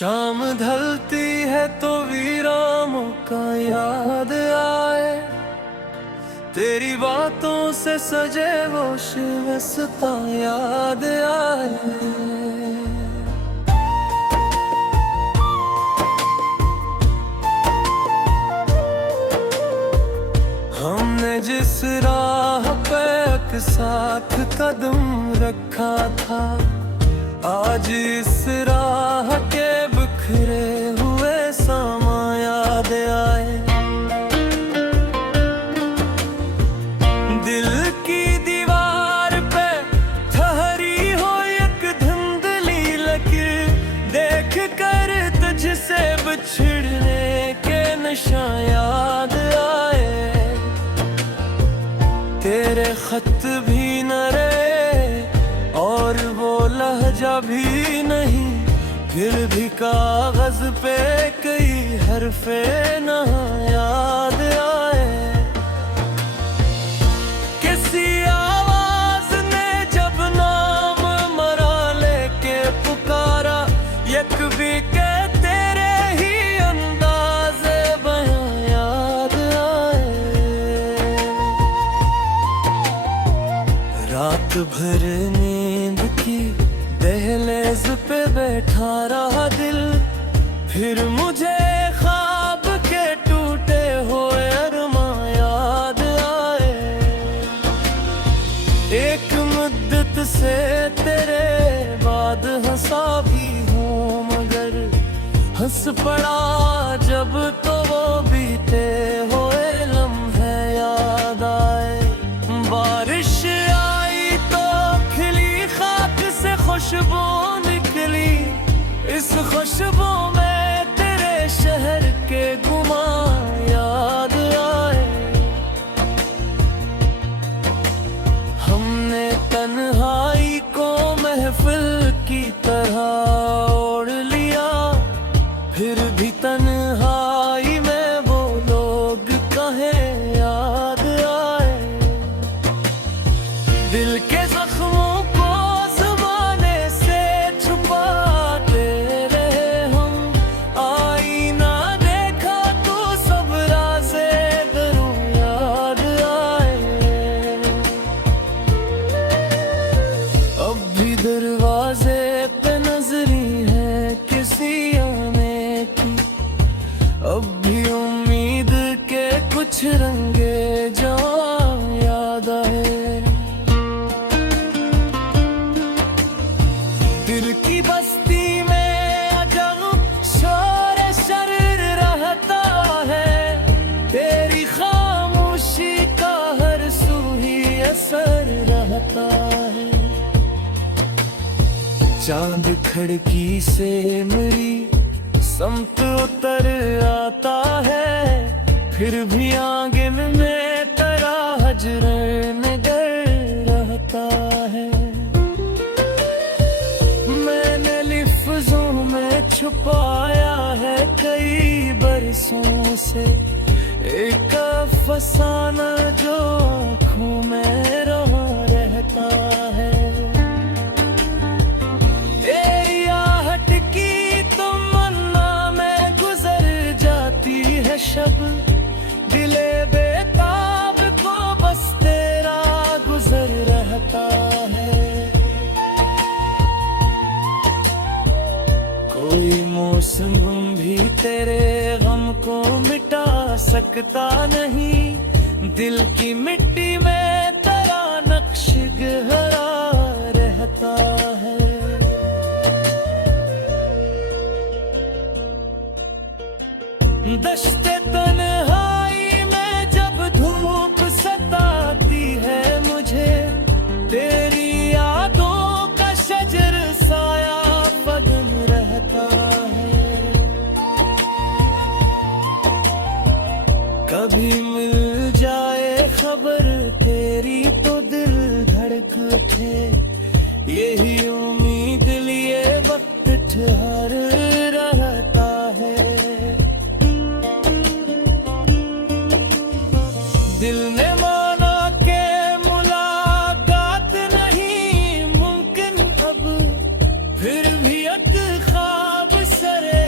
शाम ढलती है तो वीरानों का याद आए, तेरी बातों से सजे वो शिवस्ता याद आए। हमने जिस राह पे एक साथ कदम रखा था, आज इस राह के बिखरे हुए सामा याद आए। दिल की दीवार पे ठहरी हो एक धुंधली लकीर, देख कर तुझसे बिछड़ने के नशा याद आए। तेरे खत भी न रहे और वो लहजा भी नहीं, फिर भी कागज पे कई हरफे न याद आए। किसी आवाज ने जब नाम मरा लेके पुकारा, एक भी के तेरे ही अंदाज़े बयां याद आए। रात भर नींद की दहलीज पे बैठा रहा दिल, फिर मुझे ख्वाब के टूटे हुए अरमां याद आए। एक मुद्दत से तेरे बाद हंसा भी हूँ, मगर हंस पड़ा जब तो वो बीते हुए लम्हे याद आए। बारिश आई तो खिली खाक से खुशबू निकली, इस खुशबू में तेरे शहर के गुमा याद आए। हमने तन्हाई को महफिल की तरह ओढ़ लिया, फिर भी तन्हाई में वो लोग कहें याद आए। दिल के जख्मों को ज़माने से छुपाते रहे हम, आईना देखा तो सब राज़े दरूं याद आए। अब भी दरवाजे पे नजरी है किसी आने की, अब भी उम्मीद के कुछ रंगे जवां याद आए। दिल की बस्ती में अजब शोर शर रहता है, तेरी खामोशी का हर सू ही असर रहता है। चांद खिड़की से मेरी समत उतर आता है, फिर भी आंगन में तेरा हजर नगर रहता है। मैंने लिफ्ज़ों में छुपाया है कई बरसों से एक अफसाना जो आँखों में रहा रहता है। तेरी आहट की तमन्ना में गुजर जाती है शब, दिले बेताब को बस तेरा गुजर रहता है। कोई मौसम भी तेरे गम को मिटा सकता नहीं, दिल की मिट्टी में तेरा नक्श गहरा रहता है। दश्ते तन्हाई में जब धूप सताती है मुझे, तेरी यादों का शजर साया फगन रहता है। कभी मिल जाए खबर तेरी तो दिल धड़क उठे, यही उम्मीद लिए वक्त ठहर रहता है। दिल ने माना के मुलाकात नहीं मुमकिन अब, फिर भी एक ख्वाब सरे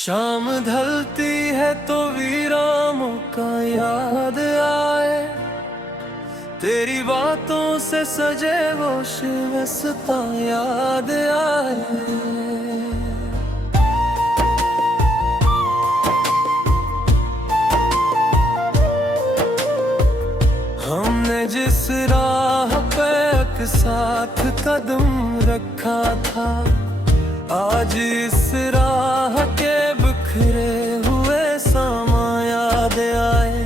शाम ढलती है तो वीरानों का याद आए, तेरी बातों से सजे वो शिवस्ता याद आए। हमने जिस राह पे एक साथ कदम रखा था, आज इस राह के बिखरे हुए सामा याद आए।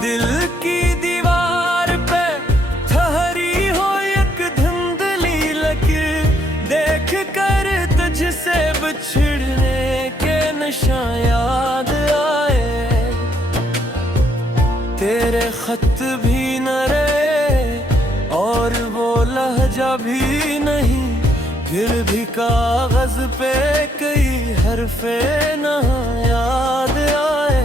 दिल की दीवार पे ठहरी हो एक धुंधली लकीर, देख कर तुझसे बिछड़ने के नशा याद आए। तेरे खत भी न रहे और वो लहजा भी नहीं, फिर भी कागज पे कई हरफे ना याद आए।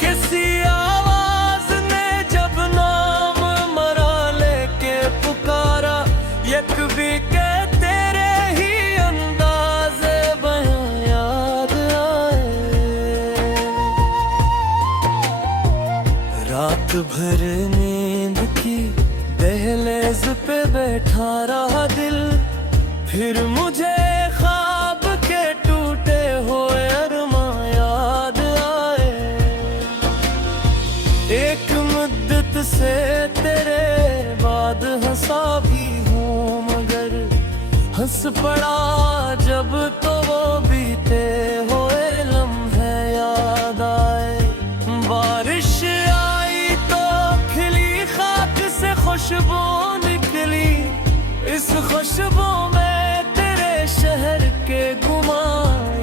किसी आवाज ने जब नाम मरा लेके पुकारा, एक भी के तेरे ही अंदाज़े बयां याद आए। रात भर नींद की दहलीज पे बैठा रहा दिल, फिर मुझे ख्वाब के टूटे हुए अरमां याद आए। एक मुद्दत से तेरे बाद हंसा भी हूँ, मगर हंस पड़ा जब तो वो बीते हुए लम्हे याद आए। बारिश आई तो खिली खाक से खुशबू निकली, इस खुशबू में तेरे शहर के गुमा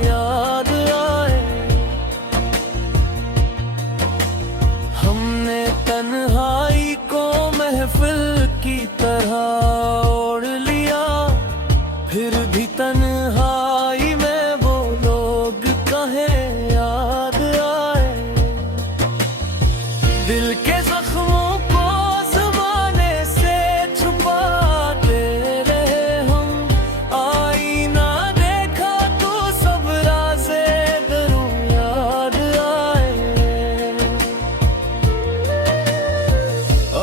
याद आए। हमने तन्हाई को महफिल की तरह ओढ़ लिया, फिर भी तन्हाई में वो लोग कहें याद आए। दिल के जख्मों को ज़माने से छुपाते रहे हम, आईना देखा तो सब राज़े दरूं याद आए।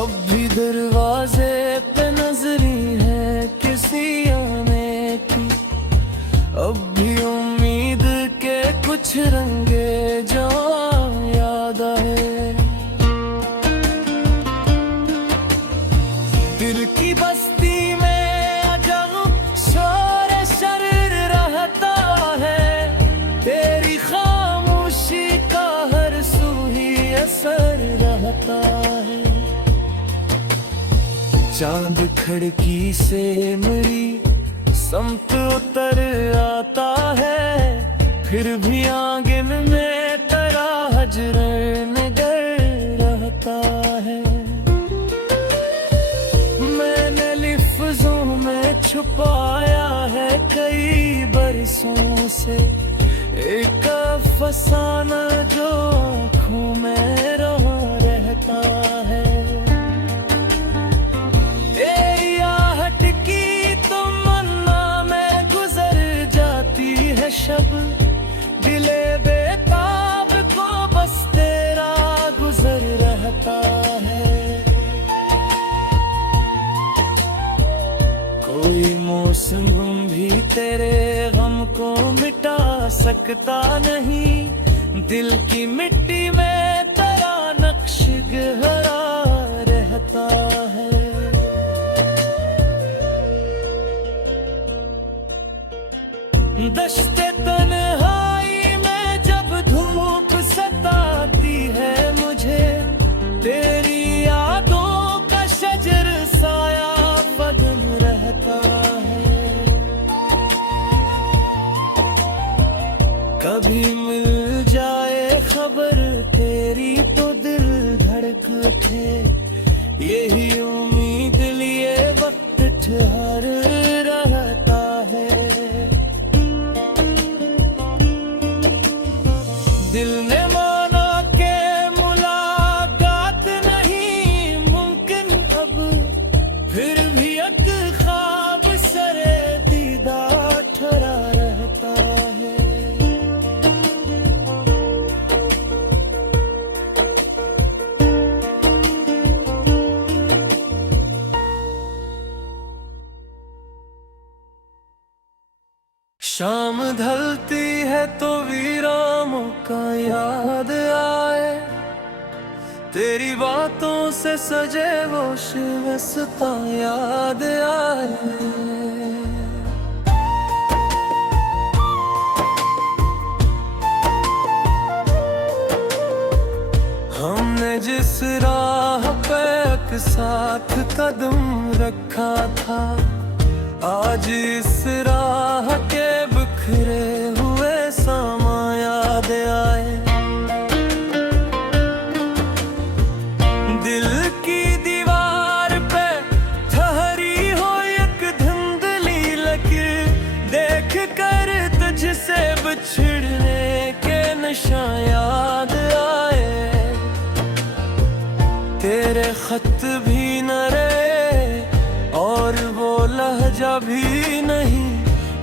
अब भी दरवाजे पे नजरी है किसी आने की, अब भी उम्मीद के कुछ रंगे जवां याद आए। दिल की बस्ती में अजब शोर शर रहता है, तेरी खामोशी का हर सू ही असर रहता है। चांद खिड़की से मेरी समत उतर आता है, फिर भी आंगन में तेरा हजर नगर रहता है। मैंने लिफ्ज़ों में छुपाया है कई बरसों से एक अफसाना जो आँखों में रहा रहता है। तेरी आहट की तमन्ना में गुजर जाती है शब, दिले बेताब को बस तेरा गुजर रहता है। कोई मौसम भी तेरे गम को मिटा सकता नहीं, दिल की मिट्टी में तेरा नक्श गहरा रहता है। दश्ते तन्हाई में जब धूप सताती है मुझे, तेरी यादों का शजर साया बदल रहता है। कभी मिल जाए खबर तेरी तो दिल धड़कते, यही उम्मीद लिए वक्त ठहर रहता है। शाम ढलती है तो वीरानों का याद आए, तेरी बातों से सजे वो शिवस्ता याद आए। हमने जिस राह पे एक साथ कदम रखा था, आज इस राह के बिखरे हुए सामा याद आए। दिल की दीवार पे ठहरी हो एक धुंधली लकीर, देख कर तुझसे बिछड़ने के नशा याद आए। तेरे खत भी न रहे और वो लहजा भी नहीं,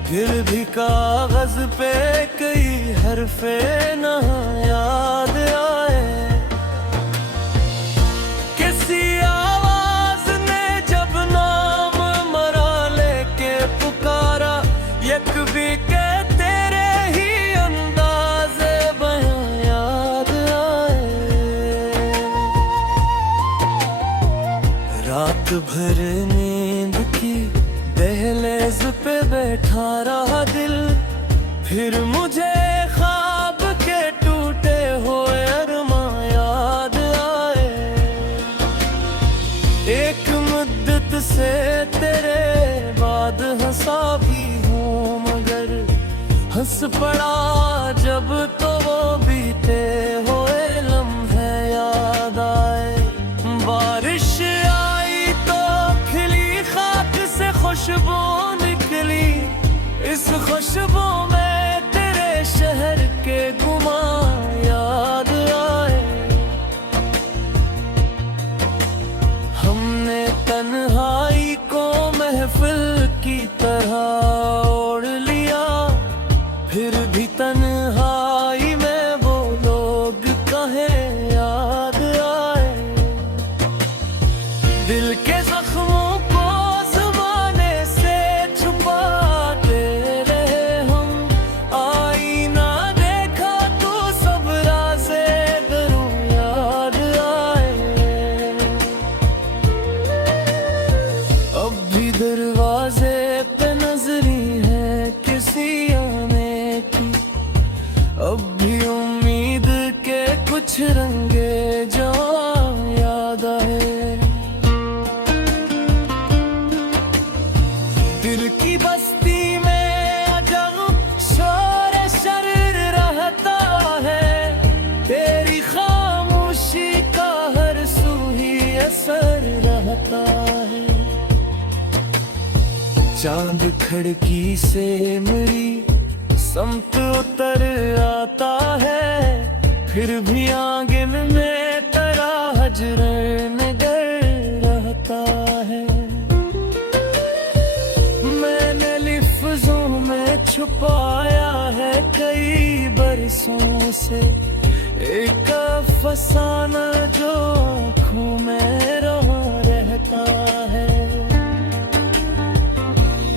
फिर भी कागज पे कई हरफे न याद आए। किसी आवाज ने जब नाम मरा लेके पुकारा, एक भी के तेरे ही अंदाज़े बयां याद आए। रात भर नींद की दहलीज पे बैठा रहा दिल, फिर मुझे ख्वाब के टूटे हुए अरमां याद आए। एक मुद्दत से तेरे बाद हंसा भी हूँ, मगर हंस पड़ा जब तो वो बीते हुए लम्हे याद आए। बारिश आई तो खिली खाक से खुशबू निकली, इस खुशबू में तेरे शहर के गुमा याद आए। हमने तन्हाई को महफिल की तरह ओढ़ लिया, फिर भी तन्हाई में वो लोग कहें याद आए। दिल के जख्मों को ज़माने से छुपाते रहे हम, आईना देखा तो सब राज़े दरूं याद आए। अब भी दरवाजे पे नजरी है किसी आने की, अब भी उम्मीद के कुछ रंगे जो याद आए। दिल की बस्ती में अजब शोर शरीर रहता है, तेरी खामोशी का हर सू ही असर रहता है। चांद खिड़की से मेरी समत उतर आता है, फिर भी आंगन में तेरा हजर नगर रहता है। मैंने लिफ्ज़ों में छुपाया है कई बरसों से एक अफसाना जो आँखों में रहा रहता है।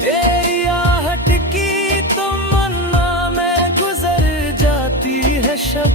तेरी आहट की तमन्ना में गुजर जाती है शब,